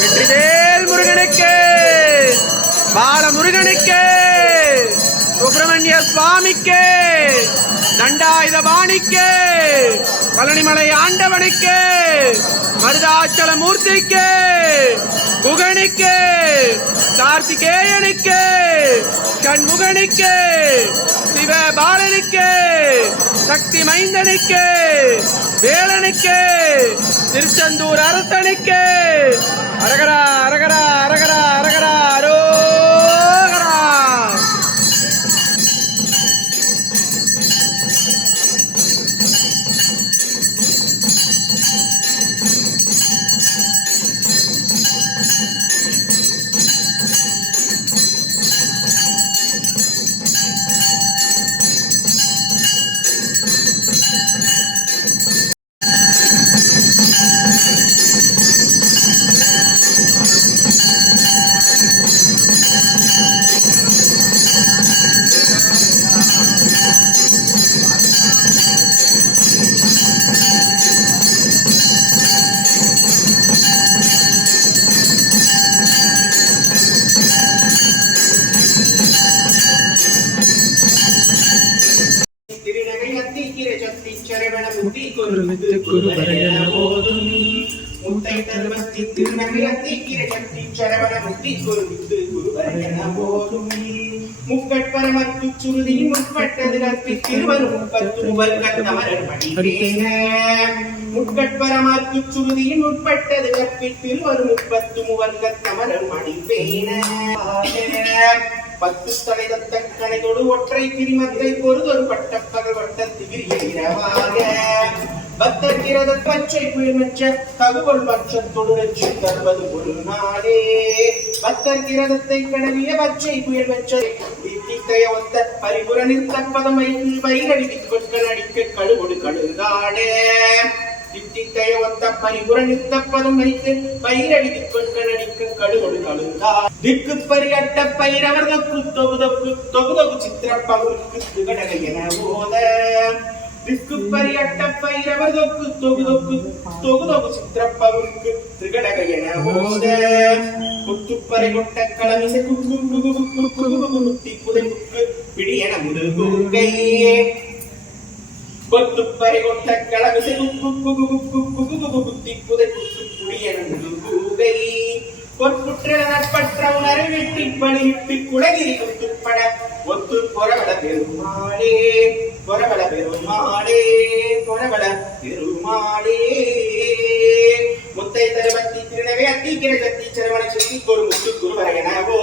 வெற்றிவேல் முருகனுக்கு, பாலமுருகனுக்கு, சுப்பிரமணிய சுவாமிக்கு, தண்டாயுதபாணிக்கு, பழனிமலை ஆண்டவனுக்கு, மருதாச்சல மூர்த்திக்கு, குகனுக்கு, கார்த்திகேயனுக்கு, சண்முகனுக்கு, சிவபாலனுக்கு, சக்தி மைந்தனுக்கு, வேலனுக்கு, திருச்செந்தூர் அரசனுக்கு, அரகரா அரகரா அரகரா அரகரா அரோகரா. முக்கட்பரமத்துச்சுருதியின் முற்பட்டது கற்பித்திருவரும் முப்பத்து முவல் கத்தமரர் மடிவேன. முக்கட்பரமத்துச்சுருதியின் முற்பட்டது கற்பித்திருவரும் முப்பத்து முவல் கத்தமரர் மடிவேன. பத்து தலை தத்த கணைதொடு ஒற்றை திரிமத்தை பொறுதொரு பட்டப்பகல் வட்டத்தில் இரவாக பத்தற்கிறத பச்சை குளிர்மற்ற தகுவல் பட்சத்தொடு ரட்சி தருவது ஒரு நாளே. பத்தற்கிறதத்தை கடவிய பச்சை குளிர்மற்ற தித்திக்கைய ஒத்த பரிபுர நிறுத்தப்பதம் வைத்து வைரடி விற்பட்கள் அடிக்க கழுவொடு கழுதாடே. தித்திக்கைய ஒத்த பரிபுர நிறுத்தப்பதம் வைத்து வைரடி விற்பட்கள் அடிக்க கழுவொடு கழுதா. திக்கு பரியட்ட பைரவர் தொக்கு தொகுதொக்கு தொகுதொகு சித்திரப்பவருக்கு துகடக என போத. திக்கு பரியட்ட பைரவர் தொக்கு தொகுதொக்கு தொகுதொகு சித்திரப்பவருக்கு திகடக என போத. குத்துப்பறை கொட்ட களமிசை குக்கு குகு குக்கு குகு குத்தி புதைக்கு பிடியன முதுகை. கொத்துப்பறை கொட்ட களமிசை குக்கு குகு குக்கு குகு குத்தி புதைக்கு பிடியன முதுகை. பொற்புற்றப்பற்ற உணரை வெட்டி பணியிட்டு குலகிரி குத்துப்பட ஒத்து பொறவள பெருமாளே பொறவள பெருமாளே பொறவள பெருமாளே. முத்தை தருவத்தி திருநவை அத்தி கிரகத்தி சரவண சுத்தி ஒரு முத்து குருவரையனவோ